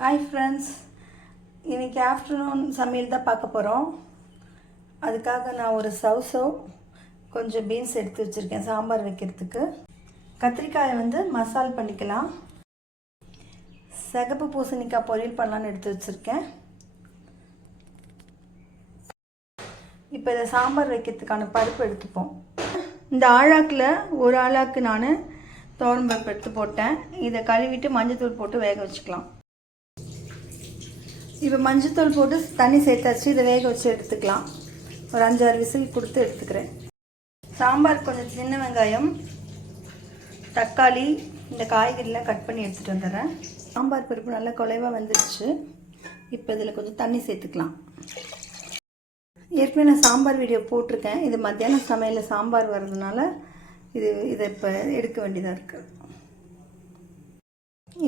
Hi friends, இன்றைக்கி afternoon சமையல் தான் பார்க்க போகிறோம். அதுக்காக நான் ஒரு சவ் கொஞ்சம் பீன்ஸ் எடுத்து வச்சுருக்கேன் சாம்பார் வைக்கிறதுக்கு. கத்திரிக்காயை மசால் பண்ணிக்கலாம். சிகப்பு பூசணிக்காய் பொரியல் பண்ணலான்னு எடுத்து வச்சுருக்கேன். இப்போ இதை சாம்பார் வைக்கிறதுக்கான பருப்பு எடுத்துப்போம். இந்த ஆழாக்கில் ஒரு ஆழாக்கு நான் துவரம் பருப்பு எடுத்து போட்டேன். இதை கழுவிட்டு மஞ்சத்தூள் போட்டு வேக வச்சுக்கலாம். இப்போ மஞ்சத்தூள் போட்டு தண்ணி சேர்த்தாச்சு. இதை வேக வச்சு எடுத்துக்கலாம். ஒரு 5-6 விசில் கொடுத்து எடுத்துக்கிறேன். சாம்பார் கொஞ்சம் சின்ன வெங்காயம், தக்காளி, இந்த காய்கறிலாம் கட் பண்ணி எடுத்துகிட்டு வந்துடுறேன். சாம்பார் பருப்பு நல்லா குலைவாக வந்துடுச்சு. இப்போ இதில் கொஞ்சம் தண்ணி சேர்த்துக்கலாம். ஏற்கனவே நான் சாம்பார் வீடியோ போட்டிருக்கேன். இது மத்தியானம் சமையலில் சாம்பார் வர்றதுனால இதை இப்போ எடுக்க வேண்டியதாக இருக்குது.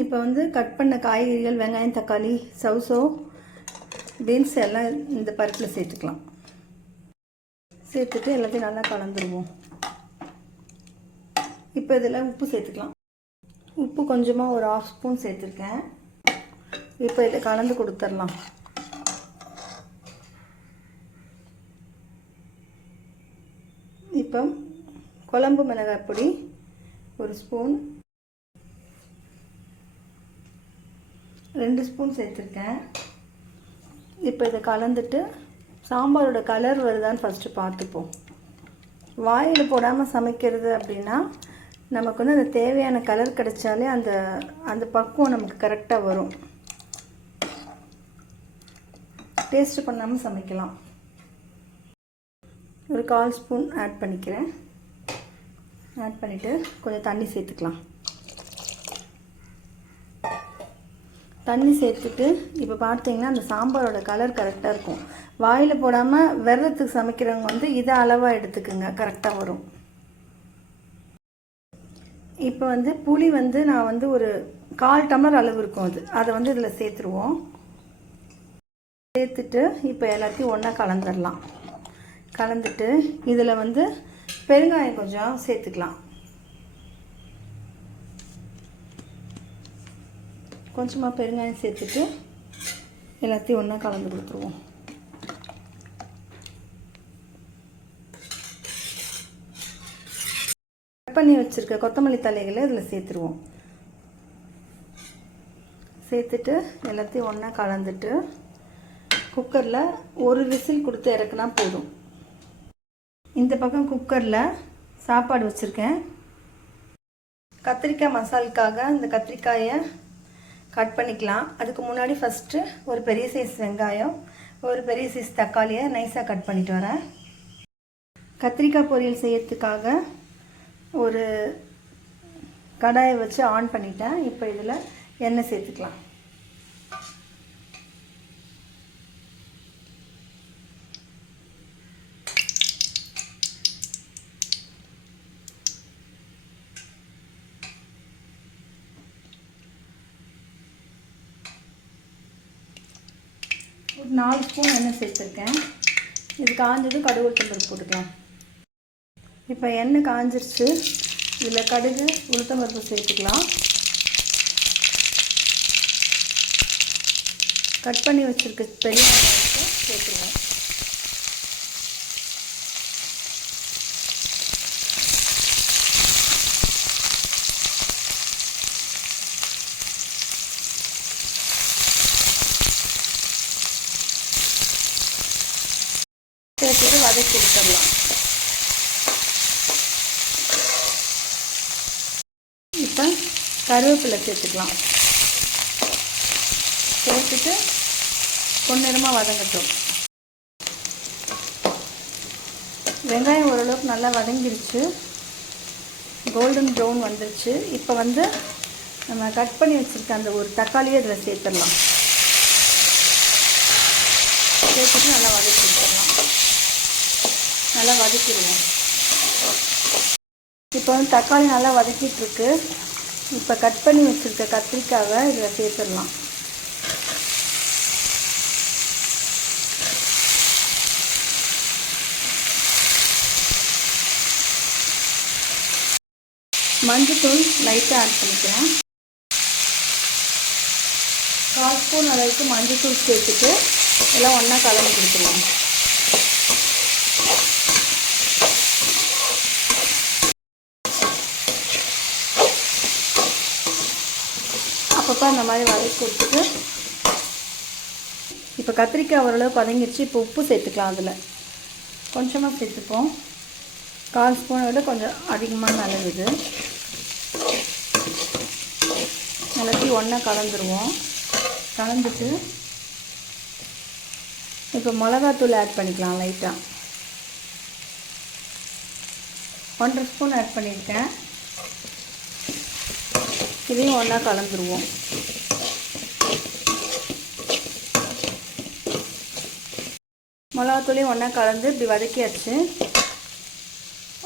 இப்போ கட் பண்ண காய்கறிகள், வெங்காயம், தக்காளி, சவுசோ, பீன்ஸ் எல்லாம் இந்த பருப்பில் சேர்த்துக்கலாம். சேர்த்துட்டு எல்லாத்தையும் நல்லா கலந்துருவோம். இப்போ இதில் உப்பு சேர்த்துக்கலாம். உப்பு கொஞ்சமாக ஒரு 1/2 ஸ்பூன் சேர்த்துருக்கேன். இப்போ இதில் கலந்து கொடுத்துடலாம். இப்போ குழம்பு மிளகாய் பொடி 1 ஸ்பூன், 2 ஸ்பூன் சேர்த்துருக்கேன். இப்போ இதை கலந்துட்டு சாம்பாரோட கலர் வருதான்னு ஃபஸ்ட்டு பார்த்துப்போம். வாயில் போடாமல் சமைக்கிறது அப்படின்னா நமக்கு அந்த தேவையான கலர் கிடைச்சாலே அந்த பக்குவம் நமக்கு கரெக்டாக வரும். டேஸ்ட்டு பண்ணாமல் சமைக்கலாம். ஒரு 1/4 ஸ்பூன் ஆட் பண்ணிக்கிறேன். ஆட் பண்ணிவிட்டு கொஞ்சம் தண்ணி சேர்த்துக்கலாம். தண்ணி சேர்த்துட்டு இப்போ பார்த்தீங்கன்னா அந்த சாம்பாரோட கலர் கரெக்டாக இருக்கும். வாயில் போடாமல் விரதத்துக்கு சமைக்கிறவங்க இதை அளவாக எடுத்துக்குங்க, கரெக்டாக வரும். இப்போ புளி நான் ஒரு 1/4 டம்ளர் அளவு இருக்கும். அதை இதில் சேர்த்துருவோம். சேர்த்துட்டு இப்போ எல்லாத்தையும் ஒன்றா கலந்துடலாம். கலந்துட்டு இதில் பெருங்காயம் கொஞ்சம் சேர்த்துக்கலாம். கொஞ்சமாக பெருங்காயம் சேர்த்துட்டு எல்லாத்தையும் ஒன்றா கலந்து கொடுத்துருவோம். கட் பண்ணி வச்சுருக்க கொத்தமல்லி தலைகளை இதில் சேர்த்துருவோம். சேர்த்துட்டு எல்லாத்தையும் ஒன்றா கலந்துட்டு குக்கரில் ஒரு விசில் கொடுத்து இறக்குனா போதும். இந்த பக்கம் குக்கரில் சாப்பாடு வச்சுருக்கேன். கத்திரிக்காய் மசாலுக்காக இந்த கத்திரிக்காயை கட் பண்ணிக்கலாம். அதுக்கு முன்னாடி ஃபஸ்ட்டு ஒரு பெரிய சைஸ் வெங்காயம், ஒரு பெரிய சைஸ் தக்காளியை நைஸாக கட் பண்ணிட்டு வரேன். கத்திரிக்காய் பொரியல் செய்யறதுக்காக ஒரு கடாயை வச்சு ஆன் பண்ணிட்டேன். இப்போ இதில் எண்ணெய் சேர்த்துக்கலாம். ஒரு 4 ஸ்பூன் எண்ணெய் சேர்த்துருக்கேன். இது காஞ்சதும் கடுகு உளுத்தம்பருப்பு போட்டுக்கலாம். இப்போ எண்ணெய் காஞ்சிருச்சு. இதில் கடுகு உளுத்தம்பருப்பு சேர்த்துக்கலாம். கட் பண்ணி வச்சுருக்க பெரிய வெங்காயத்தை சேர்த்துருவேன். சேர்த்துட்டு வதக்கி கொடுத்துடலாம். இப்போ கருவேப்பிலை சேர்த்துக்கலாம். சேர்த்துட்டு பொன்னிறமாக வதங்கட்டும். வெங்காயம் ஓரளவுக்கு நல்லா வதங்கிருச்சு. கோல்டன் ப்ரௌன் வந்துருச்சு. இப்போ நம்ம கட் பண்ணி வச்சுருக்க அந்த ஒரு தக்காளியை இதில் சேர்த்துடலாம். சேர்த்துட்டு நல்லா வதக்கி கொடுத்துடலாம். நல்லா வதக்கிடுவோம். இப்போ தக்காளி நல்லா வதக்கிட்டுருக்கு. இப்போ கட் பண்ணி வச்சுருக்க கத்திரிக்காவை இதில் சேர்த்துடலாம். மஞ்சத்தூள் லைட்டாக ஆட் பண்ணிக்கிறேன். 1/4 ஸ்பூன் அளவுக்கு மஞ்சள் தூள் சேர்த்துட்டு எல்லாம் ஒன்றா கலந்து கொடுத்துருவோம். அப்பப்போ அந்த மாதிரி வதக்கி கொடுத்துட்டு இப்போ கத்திரிக்காய் ஓரளவுக்கு வதங்கிடுச்சு. இப்போ உப்பு சேர்த்துக்கலாம். அதில் கொஞ்சமாக சேர்த்துப்போம். 1/4 ஸ்பூனை விட கொஞ்சம் அதிகமாக நல்லது. எல்லாத்தையும் ஒன்றா கலந்துருவோம். கலந்துட்டு இப்போ மிளகாத்தூள் ஆட் பண்ணிக்கலாம். லைட்டாக 1/2 ஸ்பூன் ஆட் பண்ணியிருக்கேன். இதையும் ஒன்றா கலந்துருவோம். மிளகாத்தூளையும் ஒன்றா கலந்து இப்படி வதக்கியாச்சு.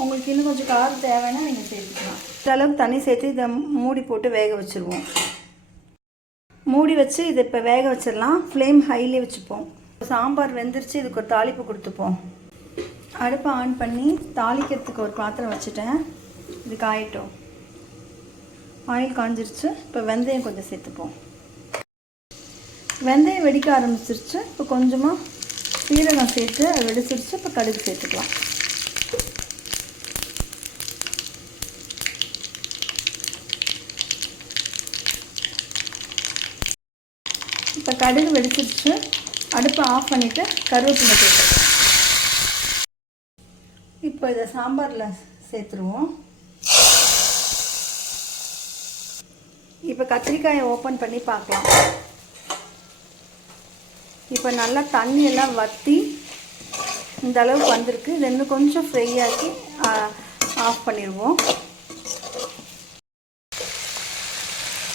உங்களுக்கு இன்னும் கொஞ்சம் காரம் தேவைன்னா நீங்கள் சேர்த்துக்கலாம். இந்த அளவுக்கு தண்ணி சேர்த்து இதை மூடி போட்டு வேக வச்சுருவோம். மூடி வச்சு இதை இப்போ வேக வச்சிடலாம். ஃப்ளேம் ஹைலே வச்சுப்போம். சாம்பார் வெந்துருச்சு. இதுக்கு ஒரு தாளிப்பு கொடுத்துப்போம். அடுப்பை ஆன் பண்ணி தாளிக்கிறதுக்கு ஒரு பாத்திரம் வச்சுட்டேன். இது காயட்டும். ஆயில் காஞ்சிருச்சு. இப்போ வெந்தயம் கொஞ்சம் சேர்த்துப்போம். வெந்தயம் வெடிக்க ஆரம்பிச்சிருச்சு. இப்போ கொஞ்சமாக சீரகம் சேர்த்து அது வெடிச்சிருச்சு. இப்போ கடுகு சேர்த்துக்கலாம். இப்போ கடுகு வெடிச்சிருச்சு. அடுப்பை ஆஃப் பண்ணிவிட்டு கருவேப்பிலை சேர்த்துக்கலாம். இப்போ இதை சாம்பாரில் சேர்த்துருவோம். இப்போ கத்திரிக்காயை ஓப்பன் பண்ணி பார்க்கலாம். இப்போ நல்லா தண்ணியெல்லாம் வற்றி இந்த அளவுக்கு வந்திருக்கு. இது இன்னும் கொஞ்சம் ஃப்ரை ஆக்கி ஆஃப் பண்ணிடுவோம்.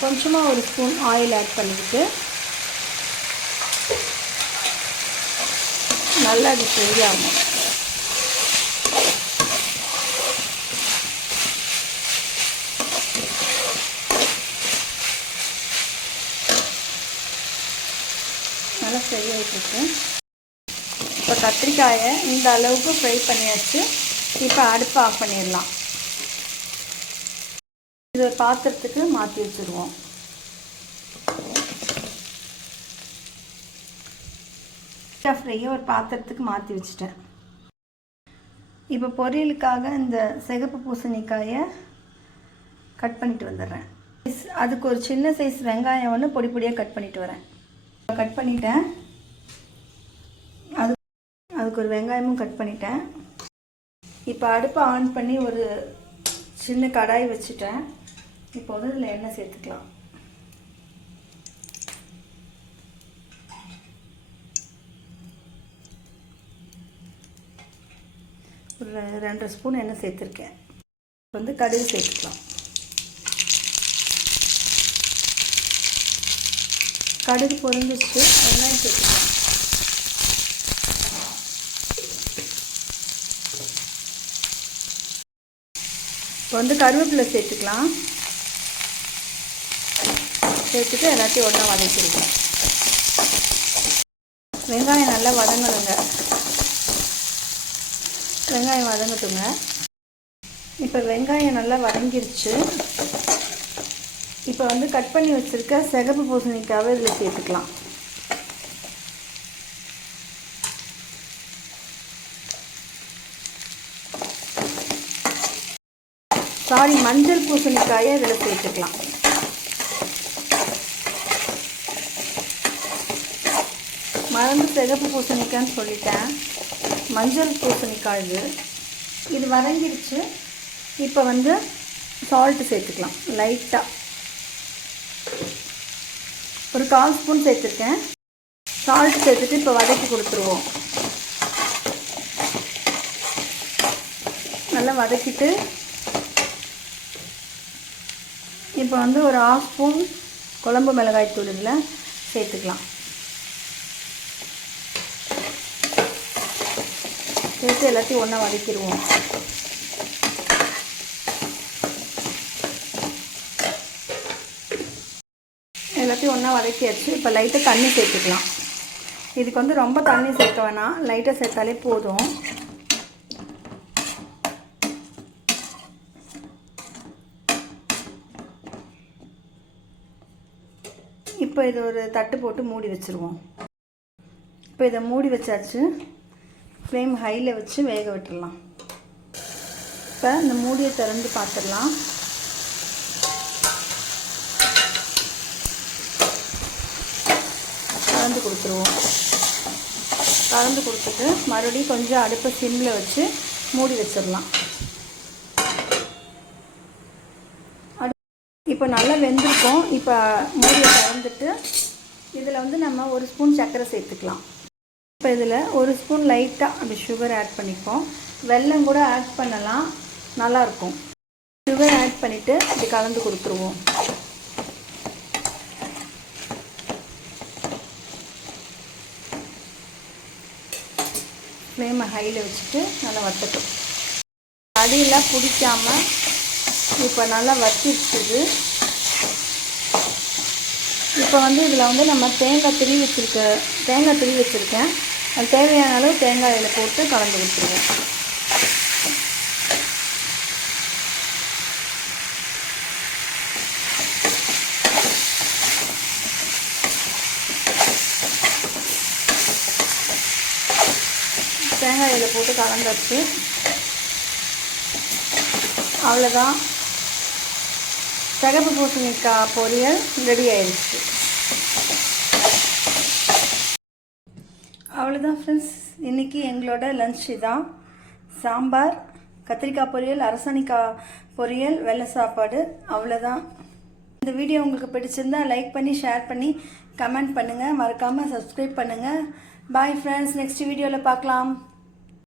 கொஞ்சமாக ஒரு ஸ்பூன் ஆயில் ஆட் பண்ணிக்கிட்டு நல்லா அது ஃப்ரை ஆகும். நல்லா ஃப்ரை ஆகிட்டுருக்கு. இப்போ கத்திரிக்காயை இந்த அளவுக்கு ஃப்ரை பண்ணியாச்சு. இப்போ அடுப்பை ஆஃப் பண்ணிடலாம். இது ஒரு பாத்திரத்துக்கு மாற்றி வச்சுருவோம். ஃப்ரையை ஒரு பாத்திரத்துக்கு மாற்றி வச்சுட்டேன். இப்போ பொரியலுக்காக இந்த சிகப்பு பூசணிக்காயை கட் பண்ணிட்டு வந்துடுறேன். அதுக்கு ஒரு சின்ன சைஸ் வெங்காயம் ஒன்று பொடி பொடியாக கட் பண்ணிட்டு வரேன். கட் பண்ணிட்டேன். அதுக்கு ஒரு வெங்காயமும் கட் பண்ணிட்டேன். இப்போ அடுப்பை ஆன் பண்ணி ஒரு சின்ன கடாய் வச்சுட்டேன். இப்போ வந்து இதில் எண்ணெய் சேர்த்துக்கலாம். ஒரு 2 ஸ்பூன் எண்ணெய் சேர்த்துருக்கேன். இப்போ வந்து கடுகு சேர்த்துக்கலாம். கடுகு பொரிஞ்சிச்சு. வெங்காயம் சேர்த்துக்கலாம். இப்போ வந்து கருவேப்பிலை சேர்த்துக்கலாம். சேர்த்துட்டு எல்லாத்தையும் ஒன்றா வதக்கிடுவோம். வெங்காயம் நல்லா வதங்கணுங்க. வெங்காயம் வதங்கட்டுங்க. இப்போ வெங்காயம் நல்லா வதங்கிருச்சு. இப்போ வந்து கட் பண்ணி வச்சுருக்க சிகப்பு பூசணிக்காவை இதில் சேர்த்துக்கலாம். மஞ்சள் பூசணிக்காயை இதில் சேர்த்துக்கலாம். மறந்து சிகப்பு பூசணிக்காய்ன்னு சொல்லிட்டேன். மஞ்சள் பூசணிக்காய் இது வதங்கிடுச்சு. இப்போ வந்து சால்ட்டு சேர்த்துக்கலாம். லைட்டாக ஒரு 1/4 ஸ்பூன் சேர்த்துருக்கேன். சால்ட் சேர்த்துட்டு இப்போ வதக்கி கொடுத்துருவோம். நல்லா வதக்கிட்டு இப்போ வந்து ஒரு 1/2 ஸ்பூன் குழம்பு மிளகாய் தூள் இதில் சேர்த்துக்கலாம். சேர்த்து எல்லாத்தையும் ஒன்றா வதக்கிடுவோம். எல்லாத்தையும் ஒன்றா வதக்கியாச்சு. இப்போ லைட்டாக தண்ணி சேர்த்துக்கலாம். இதுக்கு வந்து ரொம்ப தண்ணி சேர்க்க வேணாம், லைட்டாக சேர்த்தாலே போதும். இப்போ இது ஒரு தட்டு போட்டு மூடி வச்சுருவோம். இப்போ இதை மூடி வச்சாச்சு. ஃப்ளேம் ஹையில் வச்சு வேக விட்டுடலாம். இப்போ இந்த மூடியை திறந்து பார்த்துடலாம். கலந்து கொடுத்துருவோம். கலந்து கொடுத்துட்டு மறுபடியும் கொஞ்சம் அடுப்பை சிம்மில் வச்சு மூடி வச்சிடலாம். இப்போ நல்லா வெந்திருக்கும். இப்போ மூடியை திறந்துட்டு இதில் வந்து நம்ம ஒரு ஸ்பூன் சர்க்கரை சேர்த்துக்கலாம். இப்போ இதில் ஒரு ஸ்பூன் லைட்டாக அப்படி சுகர் ஆட் பண்ணிப்போம். வெல்லம் கூட ஆட் பண்ணலாம், நல்லாயிருக்கும். சுகர் ஆட் பண்ணிவிட்டு இப்படி கலந்து கொடுத்துருவோம். ஃப்ளேமை ஹையில் வச்சுட்டு நல்லா வத்தட்டும். அடியெல்லாம் பிடிக்காமல் இப்போ நல்லா வத்திடுச்சுது. இப்போ வந்து இதில் வந்து நம்ம தேங்காய் திருவி வச்சுருக்கேன். அது தேவையான அளவு தேங்காயில் போட்டு கலந்து கொடுத்துருவேன். தேங்காயில் போட்டு கலந்தாச்சு. அவ்வளோதான், சிகப்பு பூசணிக்காய் பொரியல் ரெடி ஆயிடுச்சு. அவ்வளோதான் ஃப்ரெண்ட்ஸ், இன்றைக்கி எங்களோட லன்ச் இதான். சாம்பார், கத்திரிக்காய் பொரியல், அரசாணிக்காய் பொரியல், வெள்ளை சாப்பாடு. அவ்வளோதான். இந்த வீடியோ உங்களுக்கு பிடிச்சிருந்தா லைக் பண்ணி ஷேர் பண்ணி கமெண்ட் பண்ணுங்கள். மறக்காமல் சப்ஸ்கிரைப் பண்ணுங்கள். பாய் ஃப்ரெண்ட்ஸ், நெக்ஸ்ட் வீடியோவில் பார்க்கலாம்.